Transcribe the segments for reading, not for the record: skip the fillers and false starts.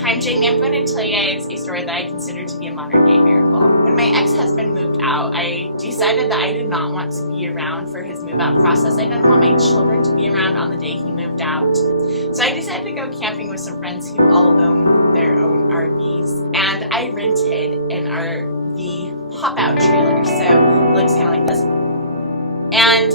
Hi, I'm Jane, and I'm going to tell you guys a story that I consider to be a modern day miracle. When my ex-husband moved out, I decided that I did not want to be around for his move-out process. I didn't want my children to be around on the day he moved out. So I decided to go camping with some friends who all own their own RVs. And I rented an RV pop-out trailer. So it looks kind of like this. And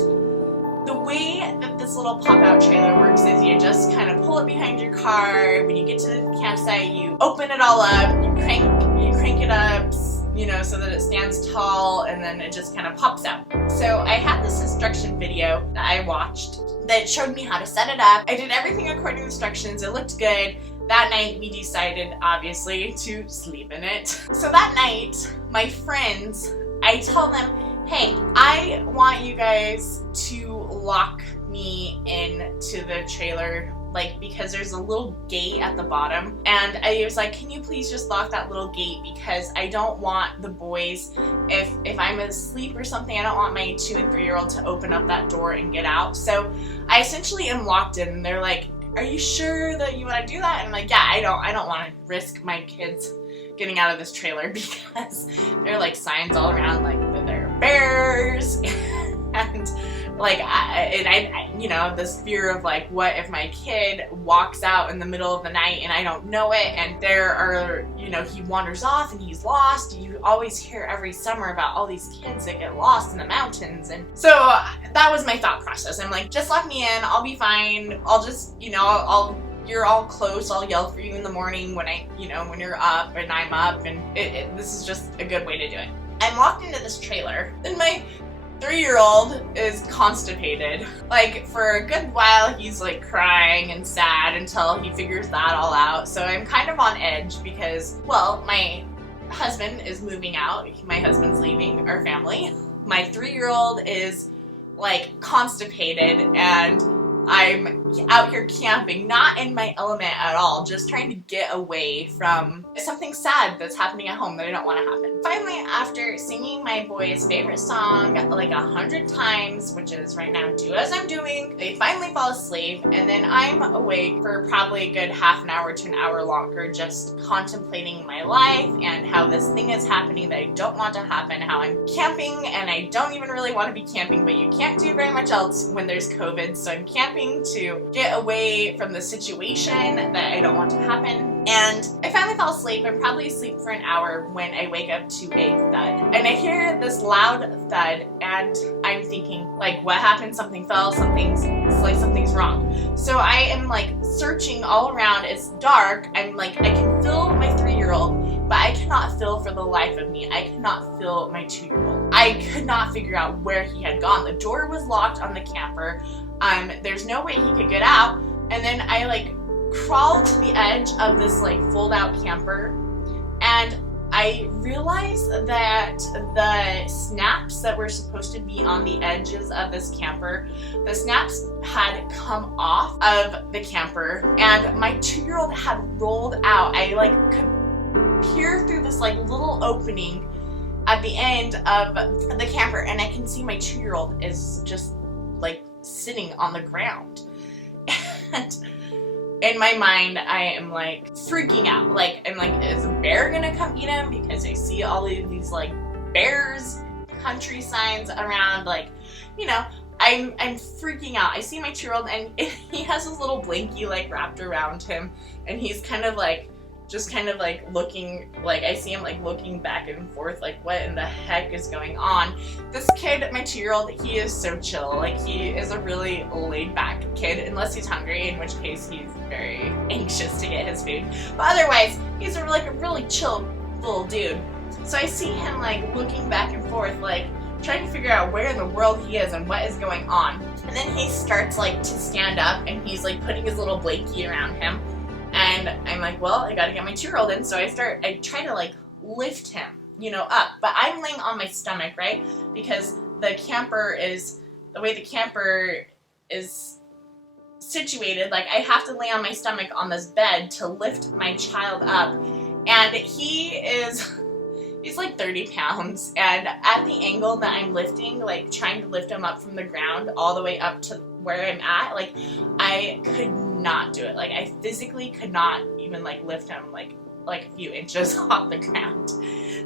the way that this little pop-out trailer works is you just kind of pull it behind your car. When you get to the campsite, you open it all up, you crank it up, you know, so that it stands tall, and then it just kind of pops out. So I had this instruction video that I watched that showed me how to set it up. I did everything according to instructions. It looked good. That night we decided, obviously, to sleep in it. So that night, my friends, I tell them, hey, I want you guys to lock me into the trailer, like, because there's a little gate at the bottom. And I was like, can you please just lock that little gate, because I don't want the boys, if I'm asleep or something, I don't want my 2- and 3-year-old to open up that door and get out. So I essentially am locked in, and they're like, are you sure that you want to do that? And I'm like, yeah, I don't want to risk my kids getting out of this trailer, because there are like signs all around, like that there are bears and like I you know, this fear of like, what if my kid walks out in the middle of the night and I don't know it, and there are, you know, he wanders off and he's lost. You always hear every summer about all these kids that get lost in the mountains. And so that was my thought process. I'm like, just lock me in, I'll be fine. I'll just, you know, you're all close, I'll yell for you in the morning when when you're up and I'm up, and this is just a good way to do it. I'm locked into this trailer, and my 3-year-old is constipated. Like, for a good while, he's like crying and sad until he figures that all out. So I'm kind of on edge because, well, my husband is moving out. My husband's leaving our family. My 3-year-old is like constipated, and I'm out here camping, not in my element at all, just trying to get away from something sad that's happening at home that I don't want to happen. Finally, after singing my boys' favorite song like 100 times, which is right now Do As I'm Doing, they finally fall asleep, and then I'm awake for probably a good half an hour to an hour longer, just contemplating my life and how this thing is happening that I don't want to happen, how I'm camping and I don't even really want to be camping, but you can't do very much else when there's COVID, so I'm camping to get away from the situation that I don't want to happen. And I finally fall asleep. I'm probably asleep for an hour when I wake up to a thud. And I hear this loud thud, and I'm thinking, like, what happened? Something fell, something's wrong. So I am like searching all around. It's dark. I'm like, I can feel my 3-year-old, but I cannot feel for the life of me. I cannot feel my 2-year-old. I could not figure out where he had gone. The door was locked on the camper. There's no way he could get out. And then I like crawled to the edge of this like fold out camper, and I realized that the snaps that were supposed to be on the edges of this camper, the snaps had come off of the camper, and my 2-year-old had rolled out. I like could peer through this like little opening at the end of the camper, and I can see my 2-year-old is just like sitting on the ground. And in my mind, I am like freaking out. Like, I'm like, is a bear gonna come eat him? Because I see all of these like bears, country signs around. Like, you know, I'm freaking out. I see my 2-year-old, and he has his little blankie like wrapped around him, and he's kind of like just kind of like looking, like I see him like looking back and forth, like what in the heck is going on? This kid, my 2-year-old, he is so chill. Like, he is a really laid back kid, unless he's hungry, in which case he's very anxious to get his food. But otherwise, he's a really chill little dude. So I see him like looking back and forth, like trying to figure out where in the world he is and what is going on. And then he starts like to stand up, and he's like putting his little blankie around him. And I'm like, well, I gotta get my 2-year-old in. So I try to like lift him, you know, up. But I'm laying on my stomach, right? Because the way the camper is situated, like I have to lay on my stomach on this bed to lift my child up. And he's like 30 pounds. And at the angle that I'm lifting, like trying to lift him up from the ground all the way up to where I'm at, like, I could not do it. Like, I physically could not even, like, lift him, like a few inches off the ground.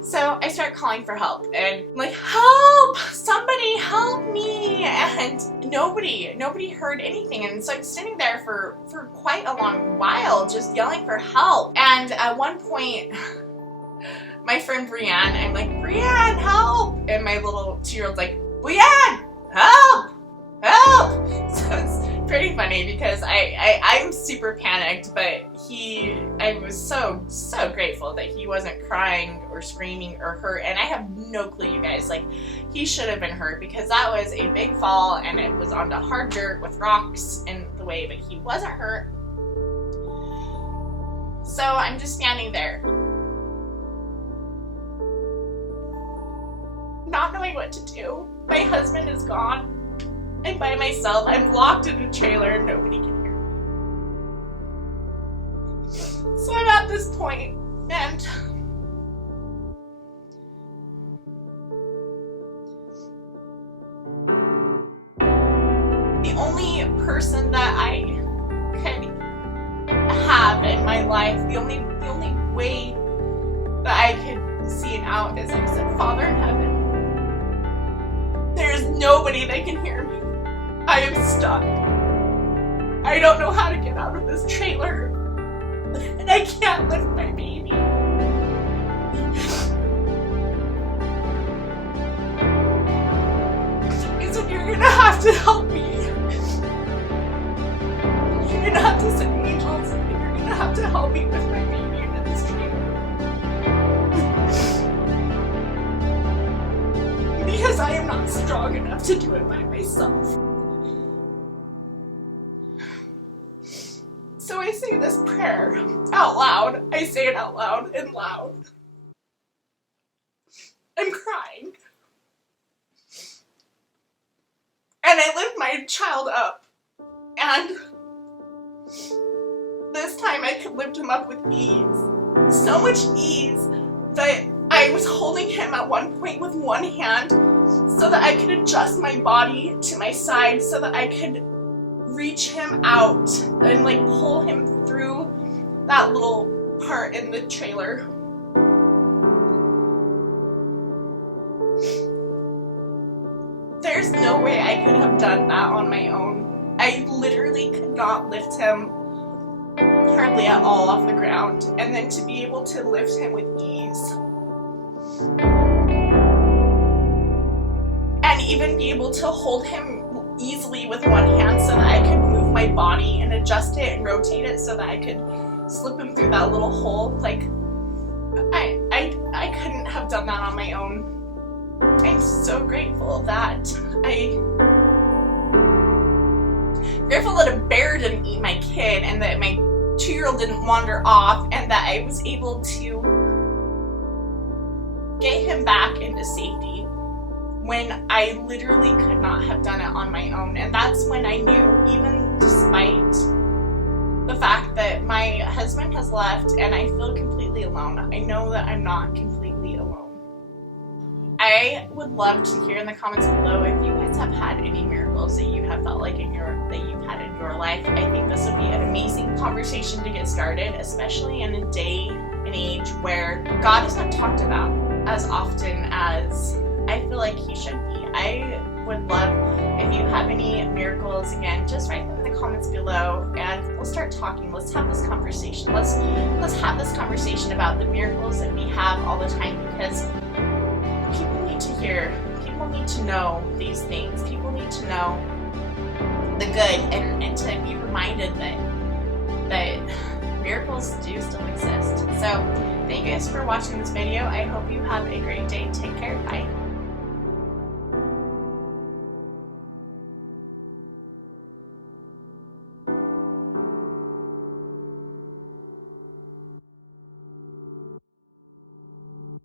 So I start calling for help, and I'm like, help! Somebody help me! And nobody heard anything. And so I'm standing there for quite a long while, just yelling for help. And at one point, my friend Brianne, I'm like, Brianne, help! And my little 2-year-old's like, Brianne, help! Help! So it's pretty funny because I'm super panicked, but I was so grateful that he wasn't crying or screaming or hurt, and I have no clue, you guys, like, he should have been hurt because that was a big fall and it was onto hard dirt with rocks in the way, but he wasn't hurt. So I'm just standing there, not knowing what to do. My husband is gone. I'm by myself. I'm locked in a trailer and nobody can hear me. So I'm at this point, and the only person that I could have in my life, the only way that I could see it out is I said, Father in heaven, there is nobody that can hear me. I am stuck. I don't know how to get out of this trailer. And I can't lift my baby. He said, you're gonna have to help me. You're gonna have to send angels, and you're gonna have to help me with my baby into this trailer. Because I am not strong enough to do it by myself. So I say this prayer out loud. I say it out loud and loud. I'm crying. And I lift my child up. And this time I could lift him up with ease. So much ease that I was holding him at one point with one hand so that I could adjust my body to my side so that I could reach him out and like pull him through that little part in the trailer. There's no way I could have done that on my own. I literally could not lift him hardly at all off the ground, and then to be able to lift him with ease and even be able to hold him easily with one hand so that I could move my body and adjust it and rotate it so that I could slip him through that little hole. Like, I couldn't have done that on my own. I'm so grateful that a bear didn't eat my kid, and that my 2-year-old didn't wander off, and that I was able to get him back into safety when I literally could not have done it on my own. And that's when I knew, even despite the fact that my husband has left and I feel completely alone, I know that I'm not completely alone. I would love to hear in the comments below if you guys have had any miracles that you have felt like that you've had in your life. I think this would be an amazing conversation to get started, especially in a day and age where God is not talked about as often as I feel like he should be. I would love if you have any miracles, again, just write them in the comments below and we'll start talking. Let's have this conversation. Let's have this conversation about the miracles that we have all the time, because people need to hear, people need to know these things. People need to know the good and to be reminded that miracles do still exist. So thank you guys for watching this video. I hope you have a great day. Take care. Bye.